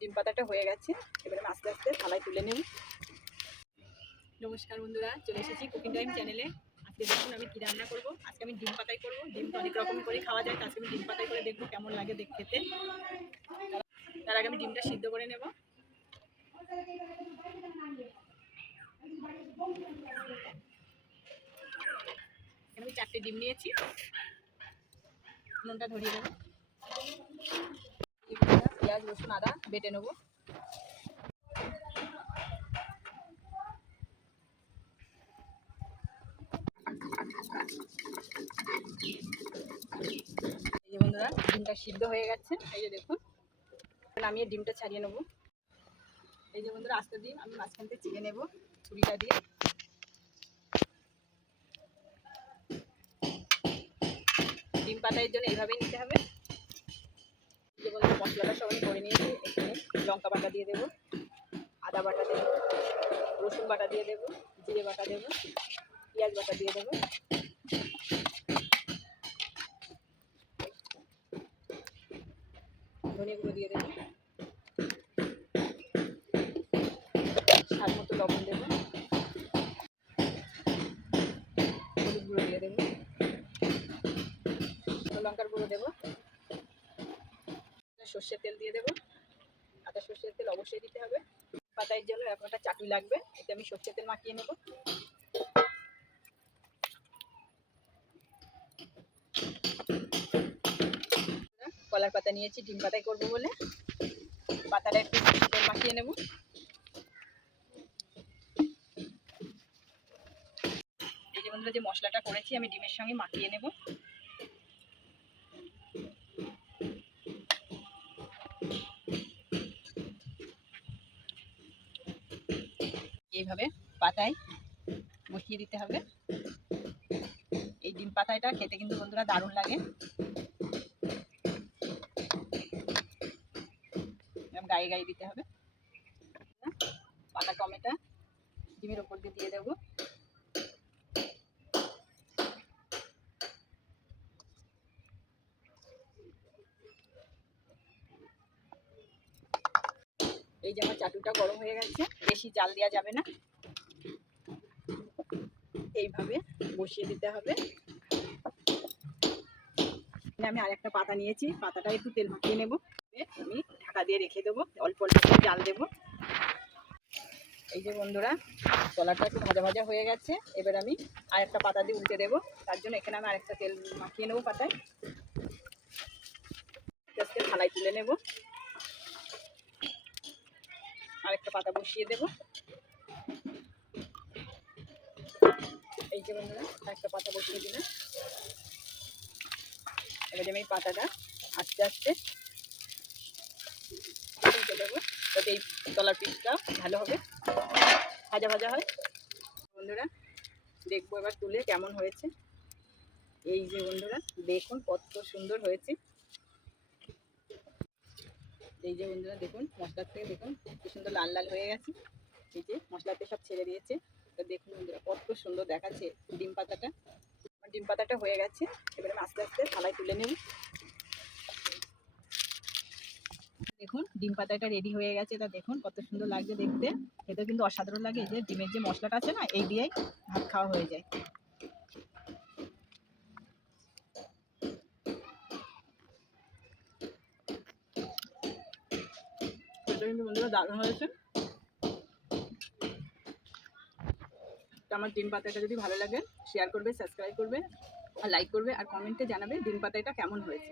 ডিম পাতাটা হয়ে গেছে, এবারে আমি আস্তে আস্তে থালায় তুলে নেব। নমস্কার বন্ধুরা, চলে এসেছি কুকিং টাইম চ্যানেলে। আজকে দেখুন আমি কী রান্না করব। আজকে আমি ডিম পাতাই করব। ডিম তো অনেক রকম করে খাওয়া যায়, আজকে আমি ডিম পাতাই করে দেখবো কেমন লাগে খেতে। তার আগে আমি ডিমটা সিদ্ধ করে নেব। আমি 4টে ডিম নিয়েছি, নুনটা ধরিয়ে দেবো। পেঁয়াজ রসুন আদা বেটে নেবো। এই যে বন্ধুরা, ডিমটা সিদ্ধ হয়ে গেছে। এই যে দেখুন, নামিয়ে ডিমটা ছাড়িয়ে নেবো। এই যে বন্ধুরা, আস্তে ডিম আমি মাঝখান থেকে চিড়ে নেবো ছুরিটা দিয়ে। ডিম পাতার জন্য এইভাবেই নিতে হবে। এই যে বন্ধুরা, মশলাটা সব আমি করে নিয়েছি। এখানে লঙ্কা বাটা দিয়ে দেবো, আদা বাটা দেবো, রসুন বাটা দিয়ে দেবো, জিরে বাটা দেবো, পেঁয়াজ বাটা দিয়ে দেবো, ধনে গুঁড়ো দিয়ে দেবো, স্বাদ মতো লবণ দেবো, হলুদ গুঁড়ো দিয়ে দেবো, লঙ্কার গুঁড়ো দেবো, সর্ষের তেল দিয়ে দেবো। আদা সর্ষের তেল অবশ্যই দিতে হবে। পাতার জন্য এরকম একটা চাটনি লাগবে, এতে আমি সর্ষের তেল মাখিয়ে নেব। কলার পাতা নিয়েছি ডিম পাতায় করবো বলে, পাতাটা একটু তেল মাখিয়ে নেব। এই যে বন্ধুরা, যে মশলাটা করেছি আমি ডিমের সঙ্গে মাখিয়ে নেব। এইভাবে পাতায় বসিয়ে দিতে হবে। এই ডিম পাতাটা খেতে কিন্তু বন্ধুরা দারুণ লাগে। গায়ে গায়ে দিতে হবে। পাতা টমেটো ডিমের ওপর দিয়ে দেবো। এই যে আমার চাটুটা গরম হয়ে গেছে, বেশি জাল দেওয়া যাবে না, এইভাবে বসিয়ে দিতে হবে। আমি আর একটা পাতা নিয়েছি, পাতাটা একটু তেল মাখিয়ে নেব। আমি ঢাকা দিয়ে রেখে দেবো, অল্প অল্প করে জাল দেবো। এই যে বন্ধুরা, কলাটা একটু ভাজা ভাজা হয়ে গেছে, এবার আমি আর একটা পাতা দিয়ে উল্টে দেবো। তার জন্য এখানে আমি আরেকটা তেল মাখিয়ে নেবো পাতায়। আস্তে থালায় তুলে নেব। আরেকটা পাতা বসিয়ে দেব। এই যে বন্ধুরা, আরেকটা পাতা বসিয়ে দিলাম। এবার আমি এই পাতাটা আস্তে আস্তে উল্টে দেবো, যাতে এই তলার পিসটা ভালো হবে ভাজা ভাজা হয়। বন্ধুরা দেখবো এবার তুলে কেমন হয়েছে। এই যে বন্ধুরা দেখুন কত সুন্দর হয়েছে। এই যে বন্ধুরা দেখুন, মশলার থেকে দেখুন কি সুন্দর লাল লাল হয়ে গেছে। এই যে মশলাতে সব ছেড়ে দিয়েছে। দেখুন বন্ধুরা কত সুন্দর দেখাচ্ছে ডিম পাতাটা। ডিম পাতাটা হয়ে গেছে, এবারে আমি আস্তে আস্তে থালায় তুলে নেব। দেখুন ডিম পাতাটা রেডি হয়ে গেছে। এটা দেখুন কত সুন্দর লাগছে দেখতে, খেতে কিন্তু অসাধারণ লাগে। এই যে ডিমের যে মশলাটা আছে না, এই দিয়েই ভাত খাওয়া হয়ে যায়। এটা কিন্তু বন্ধুরা দারুণ হয়েছে। আমার ডিম পাতাটা যদি ভালো লাগে শেয়ার করবে, সাবস্ক্রাইব করবে আর লাইক করবে, আর কমেন্টে জানাবে ডিম পাতাটা কেমন হয়েছে।